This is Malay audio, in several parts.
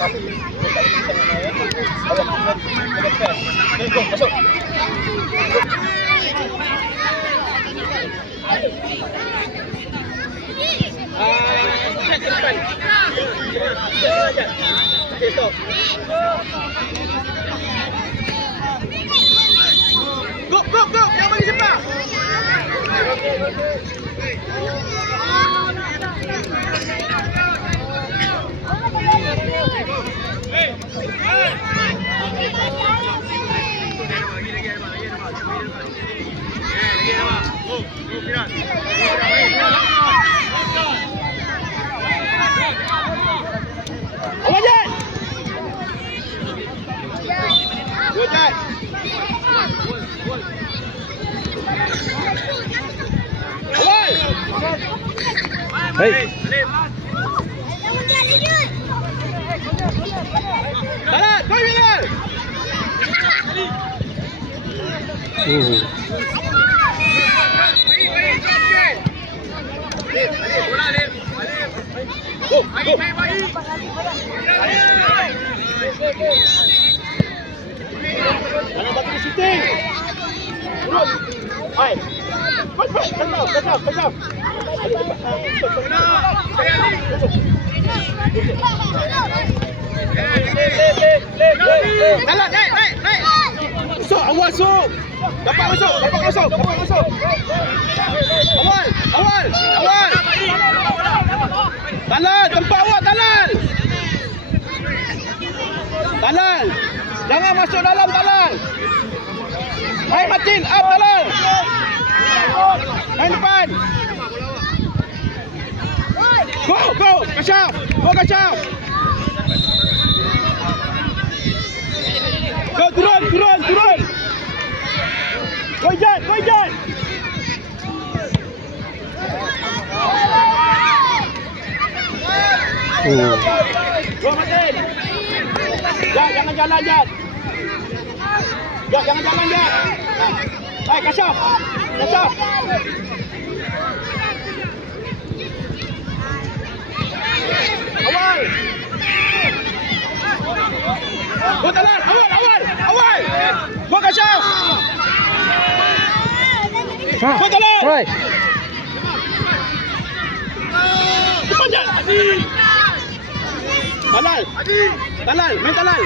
Masuk. Go, jangan bagi sepak. Baik. Talat, kau Bilal. Jangan bagi shooting. Hai. Kacau. Talat, naik. Masuk, awal masuk. Dapat masuk. Awal. Talal, tempat awak Talal. Jangan masuk dalam Talal. Main Martin, up Talal. Main depan. Go, Kashaf. Go, turun. Go Ijat. Go Martin. Jangan jalan, Jat. Jangan jalan, Jat. Hai, Kashaf. Awal. Go Talal, awal. Go Kashaf. Go Talal. Right. Depan Jat. Talal, main Talal.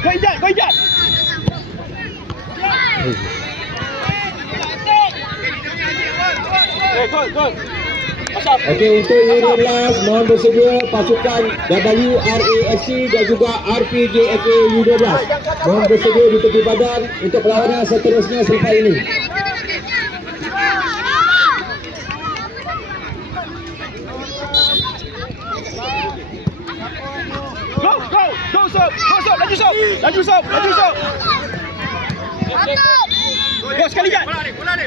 Go Ijat. Gol. Okey, untuk U12 mohon bersedia pasukan WRAFC dan juga RPJFA U12 mohon bersedia di tepi badan untuk perlawanan seterusnya selepas ini. Go, laju sop. Go sekali Jat. Bola ni.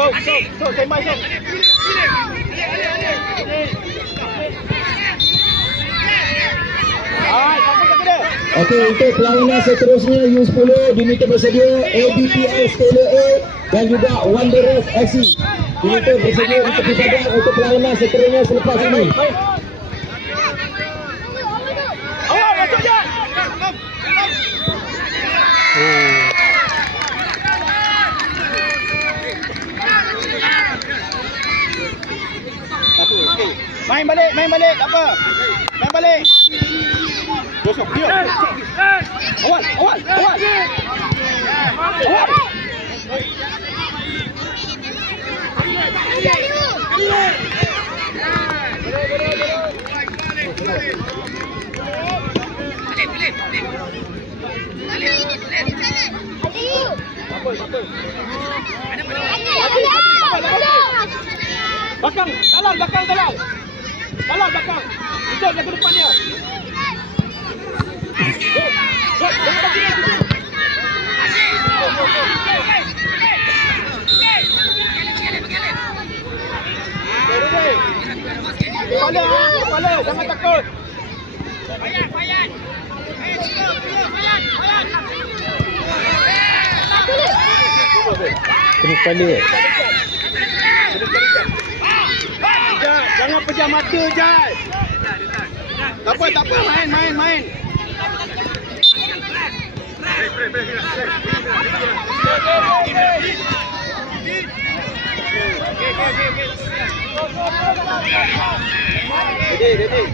Go, sembang. Okey, untuk perlawanan seterusnya U10 diminta bersedia ABPL Stella A dan juga Wanderers FC diminta bersedia di tepi badan untuk perlawanan seterusnya selepas ini. Awal masuk je. Okey. Main balik, tak apa. Main balik. Gosok dia. Awal. Belakang, Talal. Belakang. Ijat jaga depan dia. Jangan bagi dia. Kepala, jangan takut. Kembali. Jangan pejam mata, Jai. Tak apa, main. Ready.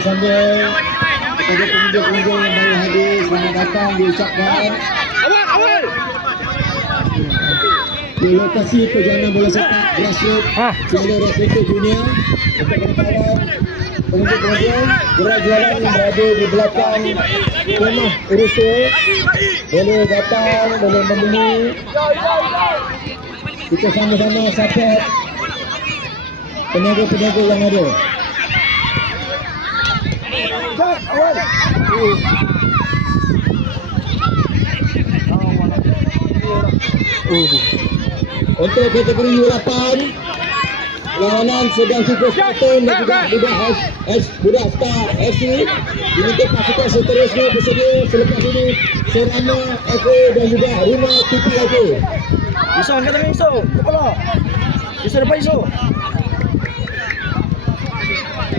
Sambil kepada pengunjung-pengunjung yang baru hadir, selamat datang diucapkan. Awal. Di lokasi perjalanan bola sepak grassroots Piala Raffleto Junior untuk kawan-kawan pengunjung-pengunjung gerai jualan yang berada di belakang rumah urus tua boleh datang, boleh membeli. Kita sama-sama support peniaga-peniaga yang ada. Awal. Untuk kategori U8 perlawanan sedang cukup spontan dan juga budak Star FC diminta pasukan seterusnya bersedia selepas ini Serana FA dan juga Rima TPLK. Iso angkat tangan Iso, kepala. Iso depan Iso.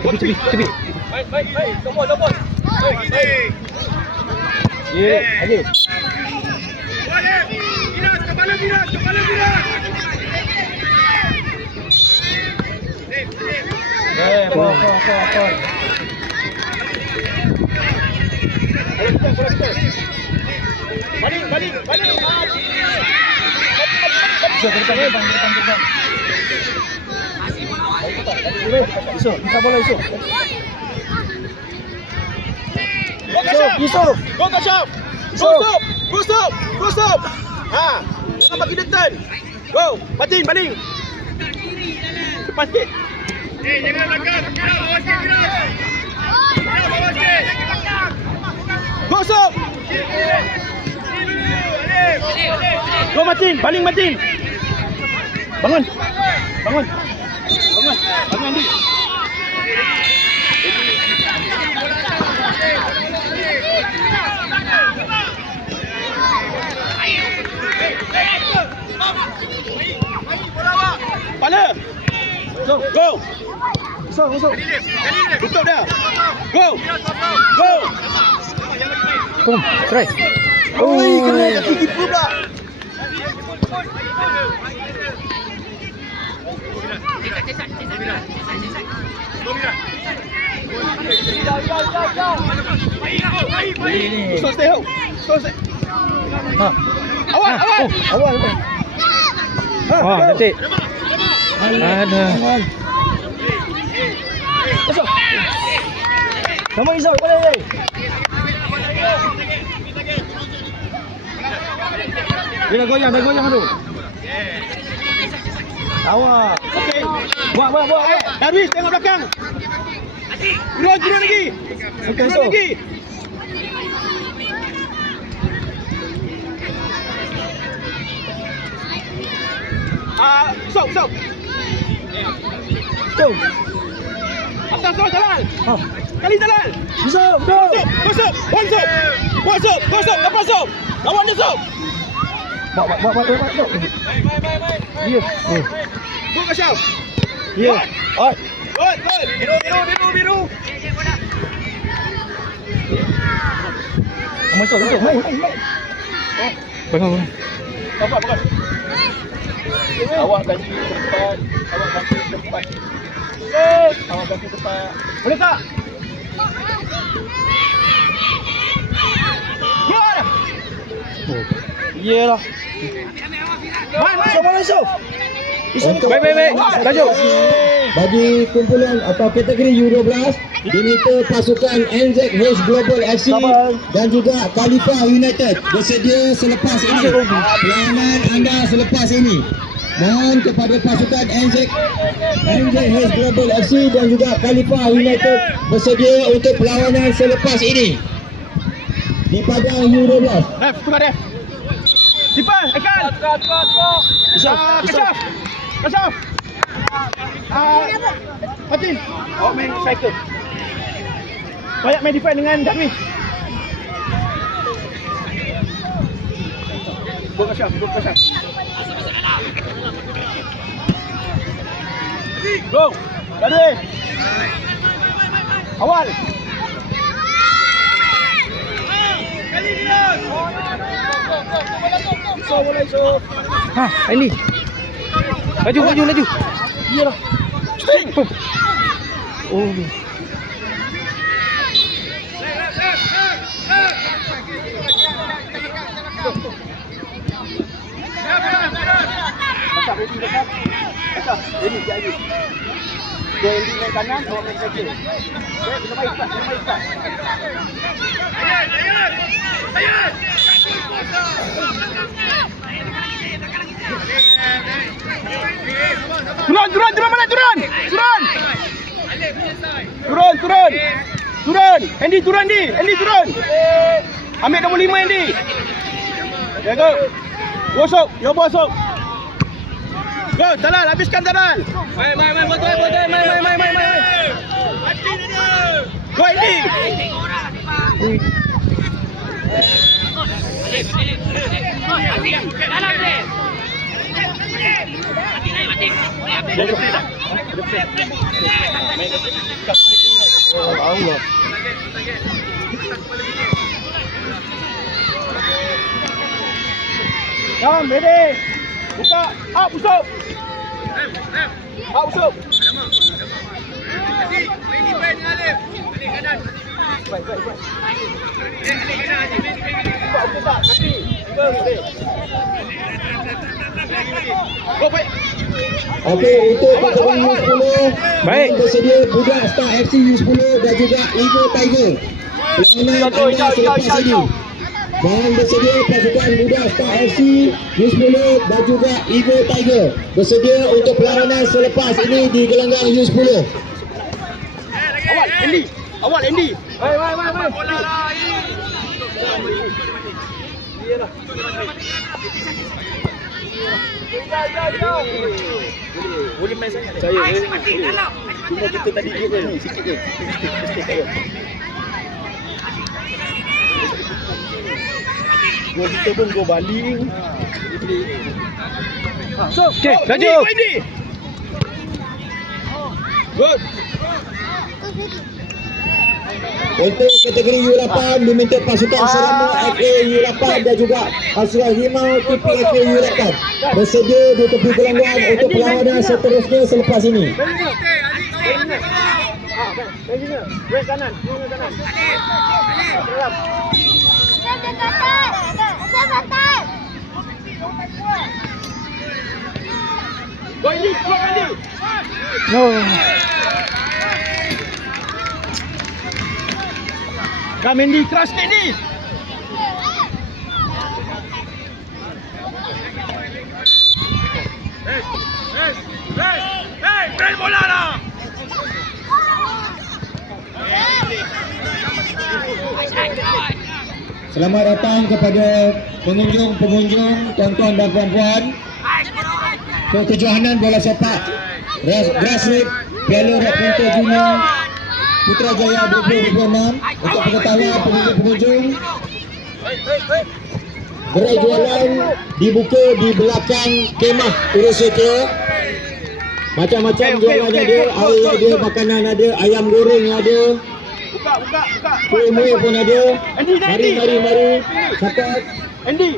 Tepi. Baik. Tombol. Ya, lagi. Kepala biras. Kau. Balik. Iso, kita bola Iso. Iso. Go Kashaf. Go stop. Jangan bagi dia turn. Go, Matin, baling. Cepat sikit. Jangan belakang. Bawas sikit. Go stop. Go Matin, baling Matin. Bangun Andi. Pala. Go. Masuk. Tutup dah. Go. Boom, try. Kena kaki kiper pula. Stay. Awal. Cantik. Ada. Masuk. Nama Izzat boleh. Dia goyang tu. Awak. Okey. Buat. Darwis tengok belakang. Turun lagi. Okey, Turun lagi. Stop. Jom. Atas kau jalan. Kali jalan. Bisa, betul. Masuk. Lepas stop. Lawan dia stop. Buat. Ya. Go Kashaf. Ya. Oi. Good. Biru. Masuk. Main. Bangun. Bapak. Awak ganti depan. Awak ganti depan. Boleh tak? Keluar. Iyalah. Main. Baik. Laju. Bagi kumpulan atau kategori U12 diminta pasukan NZH Global FC dan juga Khalifa United bersedia selepas ini. Perlawanan anda selepas ini. Mohon kepada pasukan NZH Global FC dan juga Khalifa United bersedia untuk perlawanan selepas ini di padang U12. Tukar ref. Kipas, Ekan. Kasaf. Kasaf. Fatin. Awak main cycle. Banyak main defend dengan Darwish. Go Kasaf, go Kasaf. Go. Darwish. Awal. Ha, ini. Laju. Iyalah. Sting. Oh. Kasaf, ready dekat. Kasaf, ready jadi. Dia yang main kanan, awak main cycle. Okey, bisa main ikat. Turun. Andy turun. Ambil nombor 5 Andy. Ya go. Gosok, ya bosok. Go, Talal, habiskan Talal. Main. Go Andy. Allah. Jom, ready. Buka. Usuk. Usuk. Main defend dengan Alif. Balik kanan. Baik. Buka. Kaki. Go, baik. Okey, untuk kategori U10 Baik. bersedia Budak Star FC U10 dan juga Eagle Tiger. Perlawanan anda selepas ini. Dan bersedia pasukan Budak Star FC U10 dan juga Eagle Tiger bersedia untuk perlawanan selepas ini di gelanggang U10. Awal Andy. Baik. Bola lain. Iyalah. Boleh main sangat. Saya cuma kita tadi game ni sikit je. Gol kita pun gol baling. So, Okey, laju. Good. Untuk kategori U8 diminta pasukan Serama FA U8 dan juga pasukan Rimau TPFA U8 bersedia di tepi gelanggang untuk perlawanan seterusnya selepas ini. Wait kanan. Go Andy. No. Come Andy, crush Andy. Main bola lah. Selamat datang kepada pengunjung-pengunjung, tuan-tuan dan puan-puan. Kekejohanan bola sepak Grassroots Piala Rapinto Junior Putrajaya 2026. Untuk pengetahuan pengunjung-pengunjung, gerai jualan dibuka di belakang kemah Urusetio. Macam-macam jualan ada, air ada, makanan ada, ayam goreng ada, Buka. kuih-muih pun ada. Mari. Catat. Andy.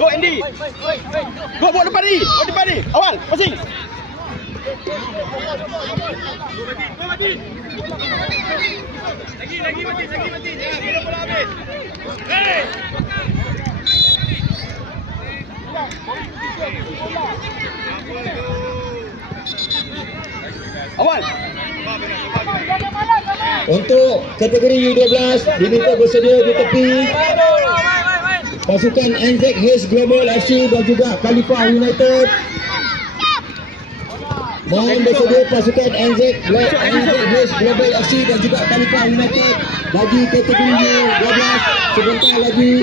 Go Andy. Go bawa depan ni. Awal, passing. Lagi mati. Jangan bola habis. Hey. Awal. Untuk kategori U12 diminta bersedia di tepi pasukan NZH Global FC dan juga Khalifa United. Mohon bersedia pasukan NZH Global FC dan juga Khalifa United bagi kategori U12 sebentar lagi.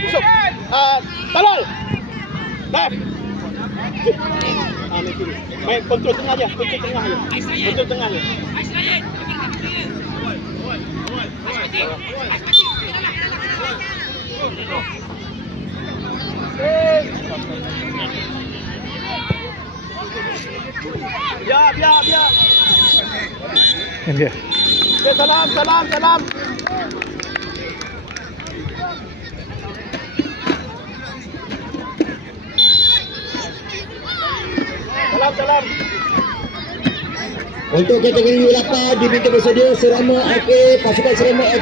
Usok. Talal. Left. Main kontrol tengah aja, kontrol tengah aja. Kontrol tengah aja. Biar. Ini dia. Okay, salam. Salam. Untuk kategori 8 diminta bersedia Serama FA, pasukan Serama FA